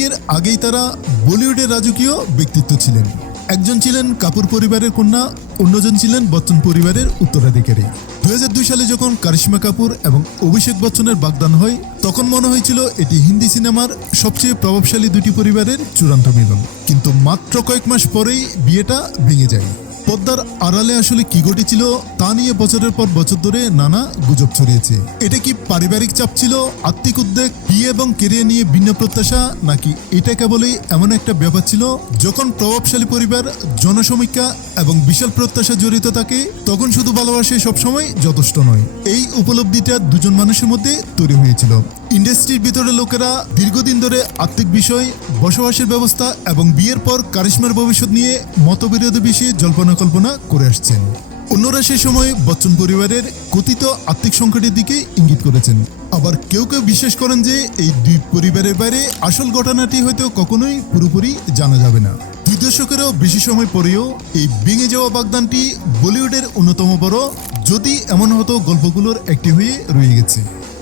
বিয়ের আগেই তারা বলিউডের রাজকীয় ব্যক্তিত্ব ছিলেন। একজন ছিলেন কাপুর পরিবারের কন্যা, অন্যজন ছিলেন বচ্চন পরিবারের উত্তরাধিকারী। 2002 সালে যখন কারিশমা কাপুর এবং অভিষেক বচ্চনের বাগদান হয়, তখন মনে হয়েছিল এটি হিন্দি সিনেমার সবচেয়ে প্রভাবশালী দুটি পরিবারের চূড়ান্ত মিলন। কিন্তু মাত্র কয়েক মাস পরেই বিয়েটা ভেঙে যায়। পদ্মার আড়ালে আসলে কি ঘটেছিল তা নিয়ে বছরের পর বছর ধরে নানা গুজব ছড়িয়েছে। এটা কি পারিবারিক চাপ ছিল, আত্মিক উদ্বেগ, বিয়ে এবং কেরিয়ার নিয়ে ভিন্ন প্রত্যাশা, নাকি এটা কেবলই এমন একটা ব্যাপার ছিল যখন প্রভাবশালী পরিবার, জনসমীক্ষা এবং বিশাল প্রত্যাশা জড়িত থাকে তখন শুধু ভালোবাসা সবসময় যথেষ্ট নয়। এই উপলব্ধিটা দুজন মানুষের মধ্যে তৈরি হয়েছিল। ইন্ডাস্ট্রির ভিতরে লোকেরা দীর্ঘদিন ধরে আর্থিক বিষয়, বসবাসের ব্যবস্থা এবং বিয়ের পর কারিশমার ভবিষ্যৎ নিয়ে মতবিরোধী বিষয়ে জল্পনা কল্পনা করে আসছেন। অন্যরা সে সময় বচ্চন পরিবারের কথিত আর্থিক সংকটের দিকে ইঙ্গিত করেছেন। আবার কেউ কেউ বিশ্বাস করেন যে এই দুই পরিবারের বাইরে আসল ঘটনাটি হয়তো কখনোই পুরোপুরি জানা যাবে না। 2 দশকেরও বেশি সময় পরেও এই ভেঙে যাওয়া বাগদানটি বলিউডের অন্যতম বড়, যদি এমন হতো, গল্পগুলোর একটি হয়ে রয়ে গেছে।